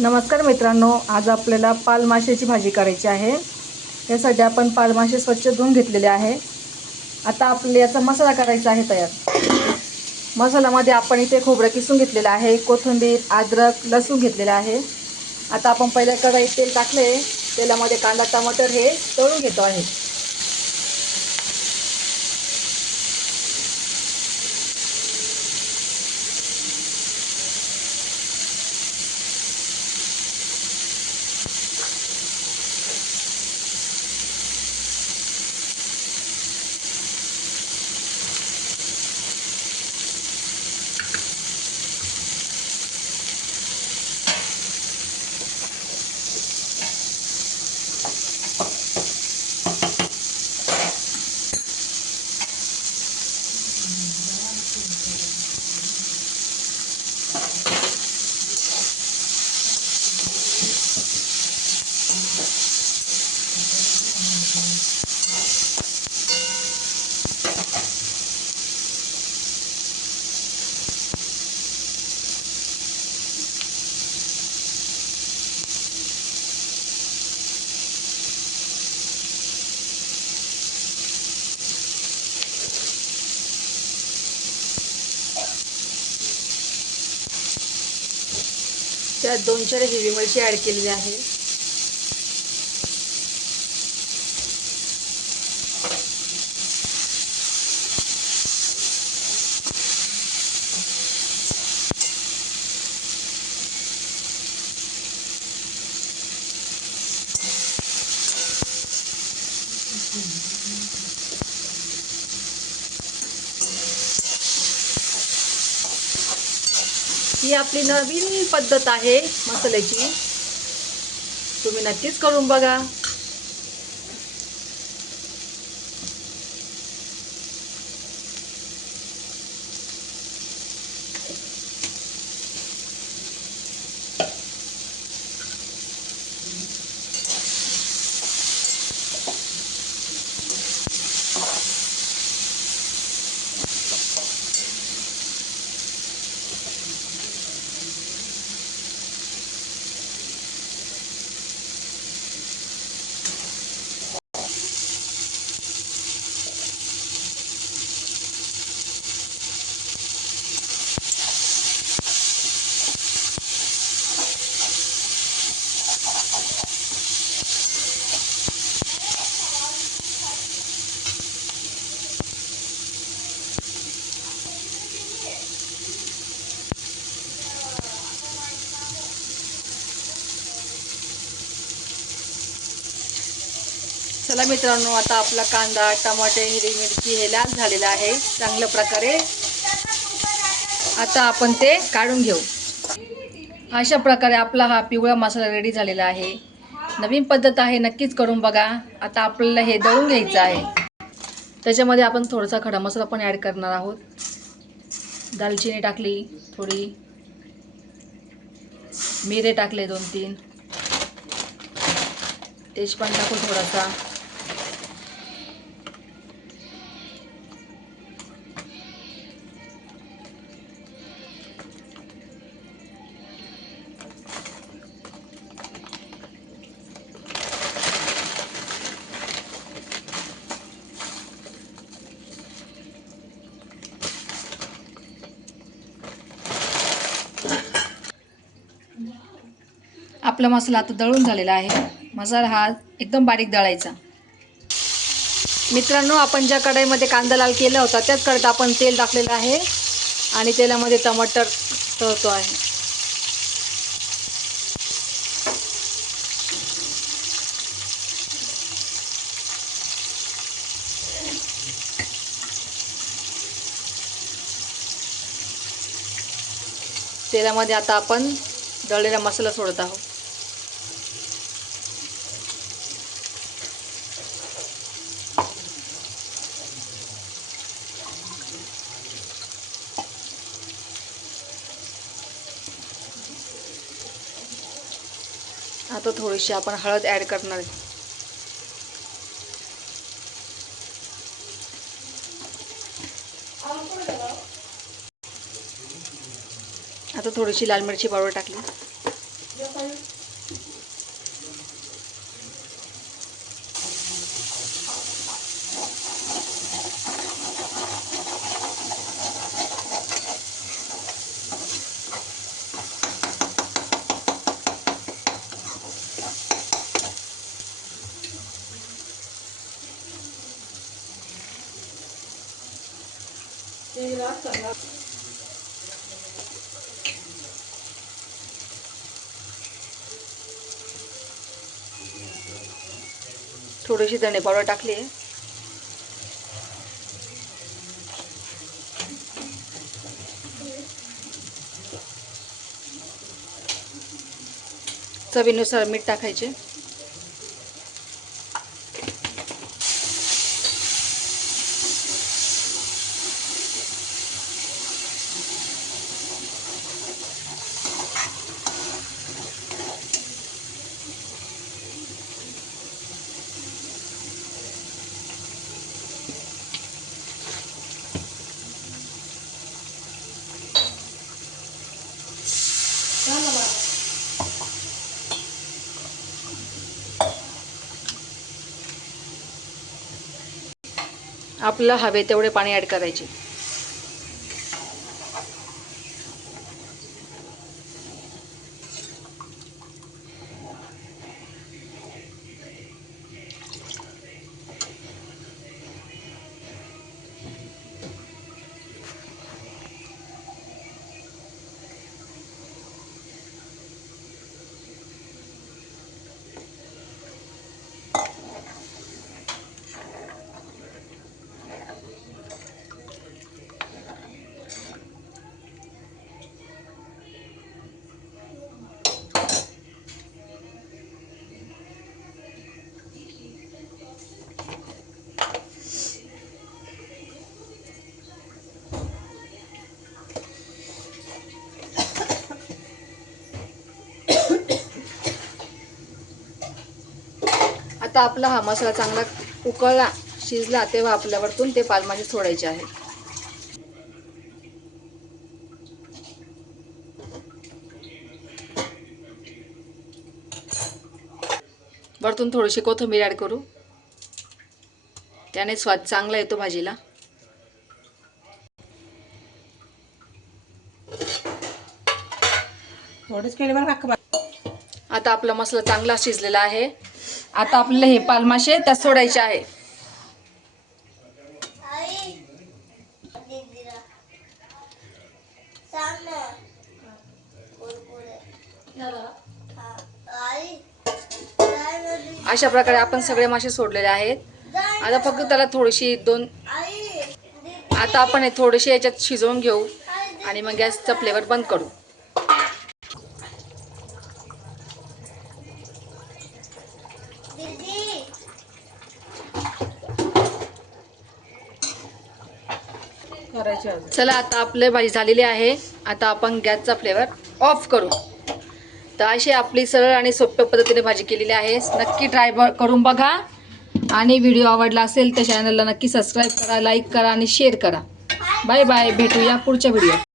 नमस्कार मित्रांनो, आज आपल्याला पालमाशाची भाजी करायची आहे। त्यासाठी आपण पालमासे स्वच्छ धुवून घेतलेले आहे। आता आपल्याला याचा मसाला करायचा आहे तयार। मसाल्यामध्ये आपण इथे खोबरं किसून घेतलेलं आहे, कोथिंबीर, अद्रक, लसूण घेतलेलं आहे। आता आपण पहिल्या कढईत तेल टाकले, तेलामध्ये कांदा टमाटर हे तळून घेतो आहे। त्यात 2-4 हिरवी मिरची ॲड केलेली आहे। ही आपली नवीन पद्धत आहे मसाल्याची, तुम्ही नक्कीच करून बघा। चला मित्रांनो, आता आपला कांदा, टमाटे, हिरवी मिरची हे लाल झालेलं आहे चांगल्या प्रकारे। आता आपण ते काढून घेऊ। अशा प्रकारे आपला हा पिवळा मसाला रेडी झालेला आहे। नवीन पद्धत आहे, नक्कीच करून बघा। आता आपल्याला हे दळून घ्यायचं आहे। त्याच्यामध्ये आपण थोडासा खडा मसाला पण ॲड करणार आहोत। दालचिनी टाकली थोडी, मिरे टाकले 2-3, तेजपान टाकू थोडासा, आपला मसाला आता दळून झालेला आहे। मसाला हा एकदम बारीक दळायचा। मित्रांनो, आपण ज्या कढईमध्ये कांदा लाल केला होता त्याच कढईत आपण तेल टाकलेलं आहे आणि तेलामध्ये टमाटर तळतो आहे। तेलामध्ये आता आपण दळलेला मसाला सोडत आहोत। आता थोडीशी आपण हळद ॲड करणार आहे। आता थोडीशी लाल मिरची पावडर टाकली। थोडीशी धणे पावडर टाकली आहे. चवीनुसार मीठ टाकायचे. आपल्याला हवे तेवढे पाणी ॲड करायचे. आता आपला हा मसाला चांगला उकळला, शिजला, तेव्हा आपल्या वरतून ते पालमासे सोडायचे आहे. वरतून थोडीशी कोथिंबीर ॲड करू, त्याने स्वाद चांगला येतो भाजीला. आता आपला मसाला चांगला शिजलेला आहे. आता आपल्याला हे पालमासे त्यात सोडायचे आहे. अशा प्रकारे आपण सगळे मासे सोडलेले आहेत. आता फक्त त्याला थोडीशी आता आपण हे थोडेसे याच्यात शिजवून घेऊ आणि मग गॅसचा फ्लेवर बंद करू. चला, आता आपली भाजी झालेली आहे. आता आपण गॅसचा फ्लेवर ऑफ करू. तर अशी आपली सरळ आणि सोप्या पद्धतीने भाजी केलेली आहे. नक्की ट्राय करून बघा आणि व्हिडिओ आवडला असेल तर चॅनलला नक्की सबस्क्राईब करा, लाईक करा आणि शेअर करा. बाय बाय, भेटूया पुढच्या व्हिडिओ.